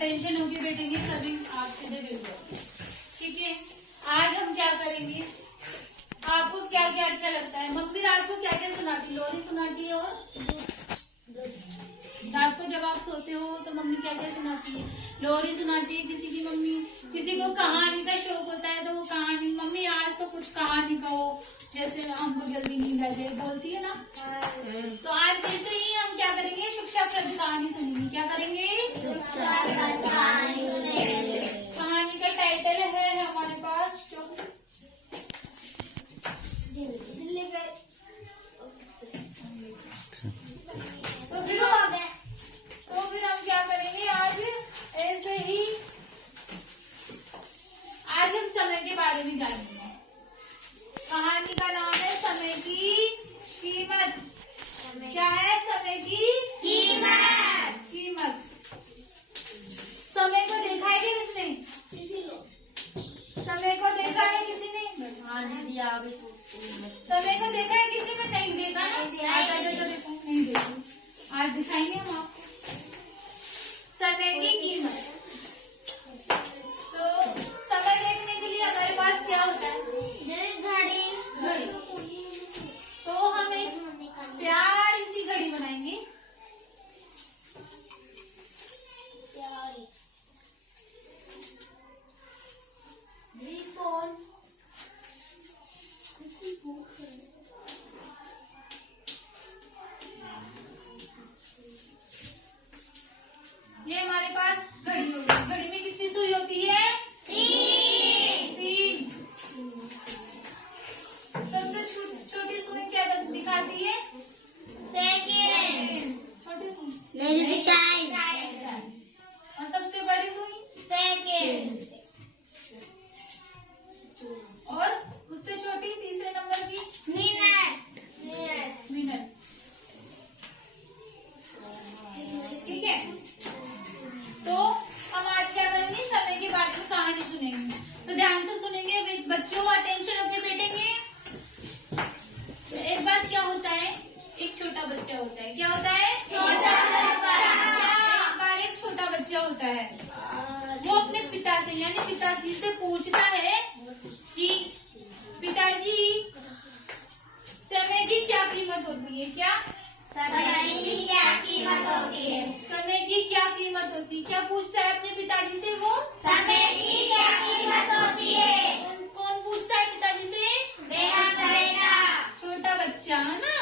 Attention होगी बेटे की सभी, आप सीधे बैठ जाओ। ठीक है, आज हम क्या करेंगे, आपको क्या क्या अच्छा लगता है? मम्मी रात को क्या क्या सुनाती? लोरी सुनाती है, और रात को जब आप सोते हो तो मम्मी क्या क्या सुनाती है? लोरी सुनाती है किसी की मम्मी, किसी को कहानी का शौक होता है तो वो कहानी, मम्मी आज तो कुछ कहानी कहो जैसे हमको जल्दी नींद आ जाए, बोलती है ना। तो आज वैसे ही हम क्या करेंगे, शिक्षाप्रद कहानी सुनेंगे। क्या करेंगे? कहानी का टाइटल है हमारे पास तो फिर हम क्या करेंगे आज ऐसे ही, आज हम समय के बारे में जानेंगे। कहानी का नाम है समय की कीमत। क्या है? समय की कीमत। समय को देखा है कि किसने? समय को देखा है किसी ने? समय को देखा है किसी ने? नहीं देखा ना? नहीं देखा, आज दिखाएंगे हम आपको समय की कीमत। तो समय देखने के लिए हमारे पास क्या होता है? घड़ी। तो हम एक प्यारी सी घड़ी बनाएंगे। ये हमारे पास घड़ी होगी। घड़ी में कितनी सुई होती है? 3। सबसे छोटी सुई क्या दिखाती है? सेकंड। छोटी सुई टाइम। और सबसे बड़ी सुई? सेकंड। और उससे छोटी तीसरे नंबर की? मिनट। ठीक है, तो हम आज क्या करेंगे, समय के बारे में कहानी सुनेंगे। तो ध्यान से सुनेंगे बच्चों, अटेंशन होके बैठेंगे। तो एक बार क्या होता है, एक छोटा बच्चा होता है। क्या होता है? छोटा बच्चा। एक बार एक छोटा बच्चा होता है, वो अपने पिता से यानी पिताजी से पूछता है कि पिताजी समय की क्या कीमत होती है? क्या समय की क्या कीमत होती है? समय की क्या कीमत होती है? क्या पूछता है अपने पिताजी से वो? समय की क्या कीमत होती है? कौन पूछता है पिताजी से? छोटा बच्चा है ना।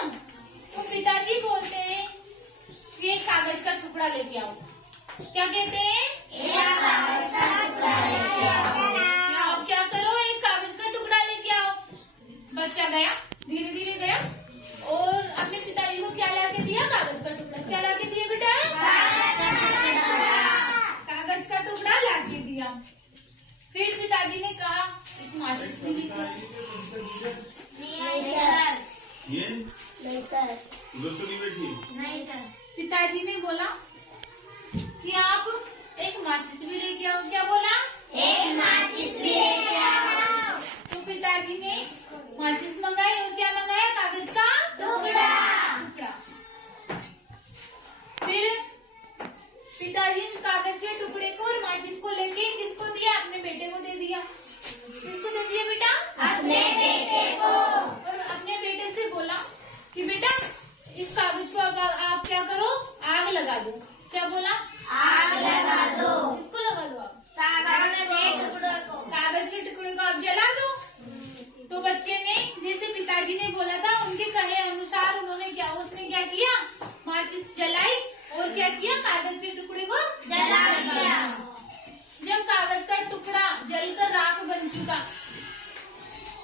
तो पिताजी बोलते हैं कि एक कागज का टुकड़ा लेके आओ। क्या कहते हैं? कागज का टुकड़ा लेके आओ। आप क्या करो, एक कागज का टुकड़ा लेके आओ। बच्चा गया, धीरे धीरे गया और अपने पिताजी को क्या लाके दिया? कागज का टुकड़ा। क्या लाके दिया बेटा? कागज का टुकड़ा लाके दिया। फिर पिताजी ने कहा एक माचिस भी नहीं सर। पिताजी ने बोला कि आप एक माचिस भी लेके आओ। क्या बोला? एक माचिस भी लेके आओ। तो पिताजी ने माचिस मंगाई और क्या मंगाया? कागज का टुकड़ा। फिर पिताजी ने कागज के टुकड़े को और माचिस को लेके किसको दिया? अपने बेटे को दे दिया। किसको दे दिया बेटा? अपने बेटे को। और अपने बेटे से बोला कि बेटा इस कागज को आप क्या करो, आग लगा दो। क्या बोला? आग लगा दो। किसको लगा दो? आप कागज के टुकड़े को आप जला दो। तो बच्चे ने जैसे पिताजी ने बोला था उनके कहे अनुसार उसने क्या किया? माचिस जलाई और क्या किया? कागज के टुकड़े को जला दिया। जब कागज का टुकड़ा जलकर राख बन चुका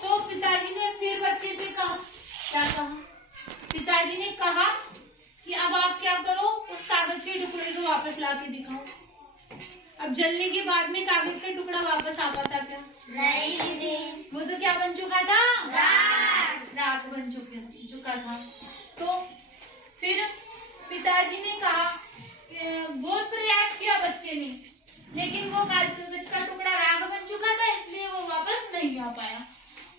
तो पिताजी ने फिर बच्चे से कहा, क्या कहा? पिताजी ने कहा कि अब आप क्या करो, उस कागज के टुकड़े को वापस लाके दिखाओ। अब जलने के बाद में कागज का टुकड़ा वापस आ पाता क्या? नहीं दीदी, वो तो क्या बन चुका था? राख बन चुका था। तो फिर पिताजी ने कहा, बहुत प्रयास किया बच्चे ने, लेकिन वो कागज का टुकड़ा राख बन चुका था, इसलिए वो वापस नहीं आ पाया।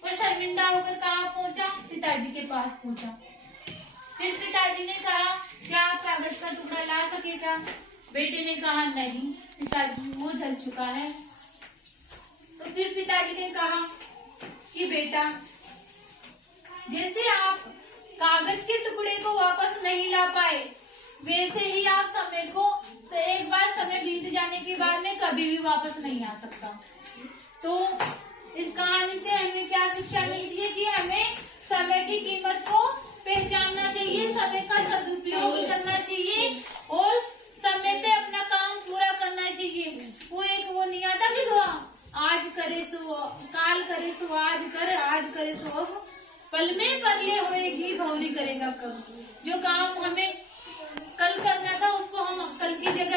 वो शर्मिंदा होकर कहाँ पहुंचा? पिताजी के पास पहुंचा। फिर पिताजी ने कहा, क्या आप कागज का टुकड़ा ला सकेगा? बेटे ने कहा नहीं पिताजी वो जल चुका है। तो फिर पिताजी ने कहा कि बेटा जैसे आप कागज के टुकड़े को वापस नहीं ला पाए वैसे ही आप समय को एक बार समय बीत जाने के बाद में कभी भी वापस नहीं आ सकता। तो इस कहानी से हमें क्या शिक्षा मिलती है कि हमें समय की कीमत को पहचानना चाहिए, समय का सदुपयोग करना चाहिए और समय पे अपना काम पूरा करना चाहिए। वो नहीं आता कि आज करे सो काल करे सो आज करे सो अब, पल में परले होएगी भौरी करेगा कब। जो काम हमें कल करना था उसको हम कल की जगह